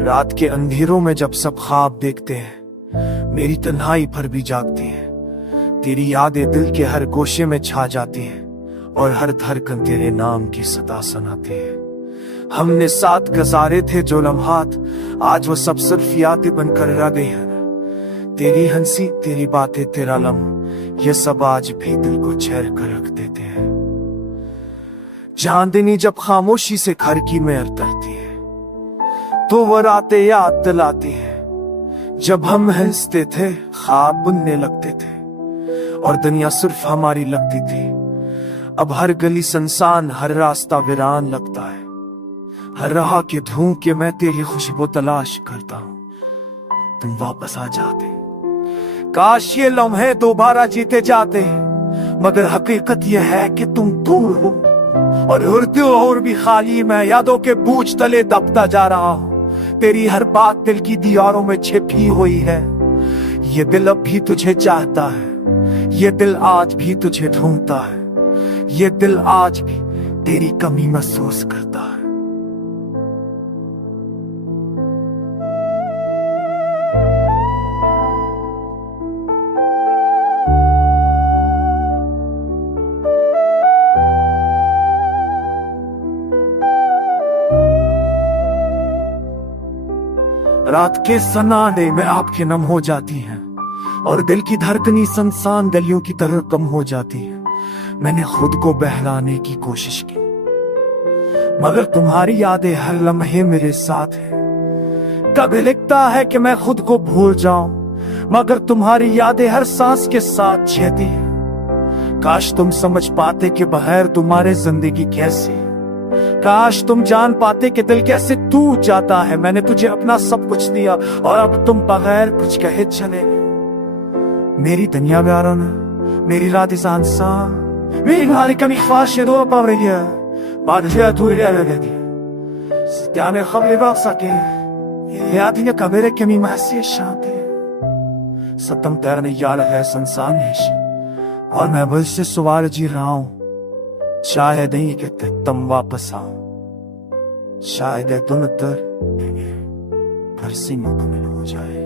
रात के अंधेरों में जब सब ख्वाब देखते हैं, मेरी तन्हाई पर भी जागती है। तेरी यादें दिल के हर गोशे में छा जाती हैं और हर धड़कन तेरे नाम की सदा सुनाती है। हमने साथ गुजारे थे जो लम्हात, आज वो सब सिर्फ यादें बनकर रह गई हैं। तेरी हंसी, तेरी बातें, तेरा लम्हा, ये सब आज भी दिल को चैर कर रख देते हैं। चांदनी जब खामोशी से खिड़की में उतरती है तो वो रातें याद दिलाती है जब हम हंसते थे, ख्वाब बुनने लगते थे और दुनिया सिर्फ हमारी लगती थी। अब हर गली सुनसान, हर रास्ता वीरान लगता है। हर राह के ढूंढ के मैं तेरी खुशबू तलाश करता हूँ, तुम वापस आ जाते। काश ये लम्हे दोबारा जीते जाते, मगर हकीकत यह है कि तुम दूर हो और उड़ते और भी खाली मैं यादों के बूझ तले दबता जा रहा हूँ। तेरी हर बात दिल की दीवारों में छिपी हुई है। ये दिल अब भी तुझे चाहता है, ये दिल आज भी तुझे ढूंढता है, ये दिल आज भी तेरी कमी महसूस करता है। रात के सन्नाटे में आपके नम हो जाती हैं और दिल की धड़कनी सुनसान गलियों की तरह कम हो जाती है। मैंने खुद को बहलाने की कोशिश की, मगर तुम्हारी यादें हर लम्हे मेरे साथ है। कभी लिखता है कि मैं खुद को भूल जाऊं, मगर तुम्हारी यादें हर सांस के साथ छेती है। काश तुम समझ पाते कि बगैर तुम्हारे जिंदगी कैसी, काश तुम जान पाते कि दिल कैसे टूट जाता है। मैंने तुझे अपना सब कुछ दिया और अब तुम बगैर कुछ कहे चले। मेरी दुनिया में आराम, मेरी रात इंसान, मेरी भारी कमी ख्वाहिश दो पावरिया बाद से दूर रह गई। क्या मैं खबर बात सके याद ही कबीर कमी महसी शांति सतम तैरने यार है संसान है और मैं बल से सवार जी रहा हूँ। शायद नहीं कि तुम वापस आओ, शायद तुम फिर से मुकम्मल हो जाए।